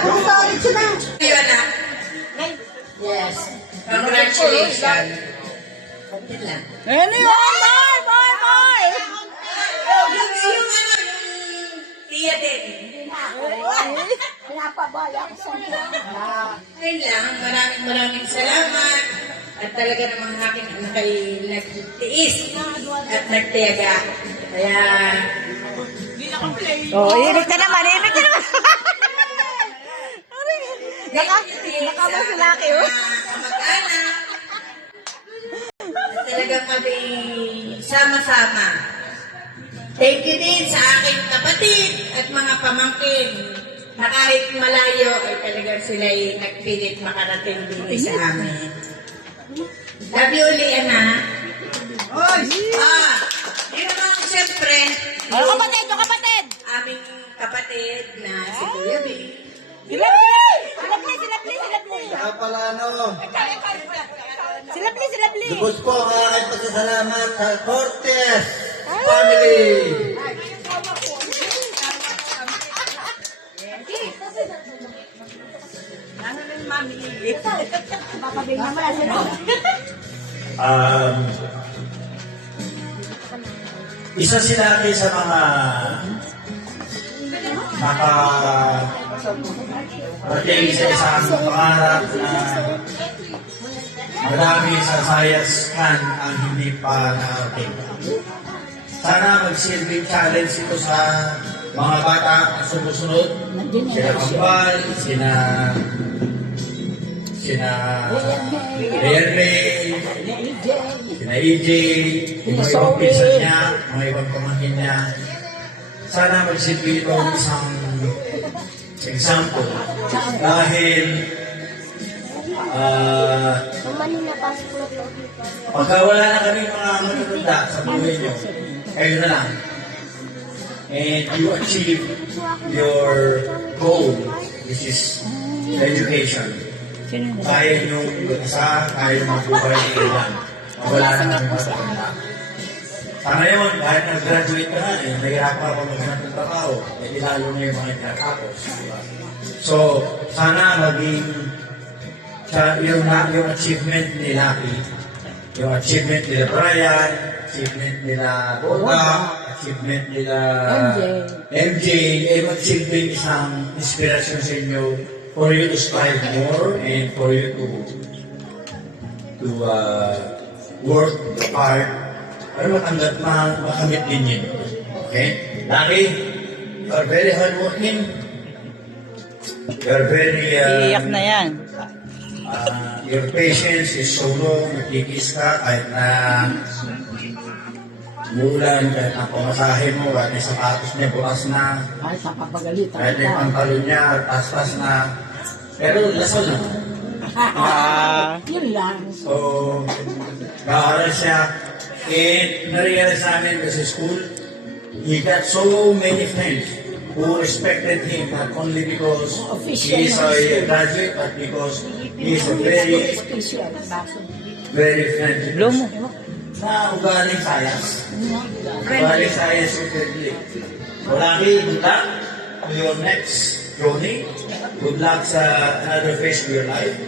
Sorry sila. Yun na. Yes. Congratulations. Yun lang. Ano yun? Boy! Yung tiya din. Pinapabaya ko sa iyo. Ayun lang. Maraming salamat. At talaga namang aking anak ay nagtiis at nagtiyaga. Kaya... Oh, ibig ka naman. Nakabasulaki, oh. Kamag-anak. At talaga kami sama-sama. Thank you din sa aking kapatid at mga pamangkin na kahit malayo ay talagang sila ay nagpilit makarating din sa amin. Love you uli, anak. Yun naman siyempre. Kapatid! Aming kapatid na si Kuya B. Kaya pala Silapli! lubos po ang aking pasasalamat sa Cortez family. Isa sila sa mga nakarating sa isang pangarap na marami sa science man ang hindi pa nakarating. Sana magsilbing challenge ito sa mga bata na sumusunod. Sina Kambal, sina Rian Ray, sina EJ, yung mga ibang pinsan niya, mga ibang pamangkin niya. Sana magsilbing ito isang example. Dahil pagka wala na kami mga matutunda sa buhay nyo, kayo na lang. And you achieve your goal, which is education. Kaya nyo isa, kaya mabuhay ilan. Wala na kami matutunda. Sa ngayon, kahit nag-graduate ka na, nahihirapan ako maghanap ng trabaho, lalo na yung mga tinatapos. So, sana maging yung achievement ni Lucky, yung achievement nila Brian, achievement nila Boda, achievement nila MJ, ay mag-silbing isang inspiration sa inyo for you to strive more and for you to work hard para makamit din yun. Okay? Lucky, you are very hardworking. You are very... Iiyak na yan. Your patience is so long, nagkikis ka, kahit na mulan, kahit na pumasahe mo, kahit na sapatos niya, bukas na, kahit na yung pantalon niya, tas-tas na, pero lasal na. Yun lang. So, nakaral siya, and na-realize namin sa school, he got so many friends who respected him not only because he is a graduate but because he is a very friendly person. Na ugaling science. Ugaling science with friendly. So, Lucky, good luck to your next journey. Good luck sa another phase of your life.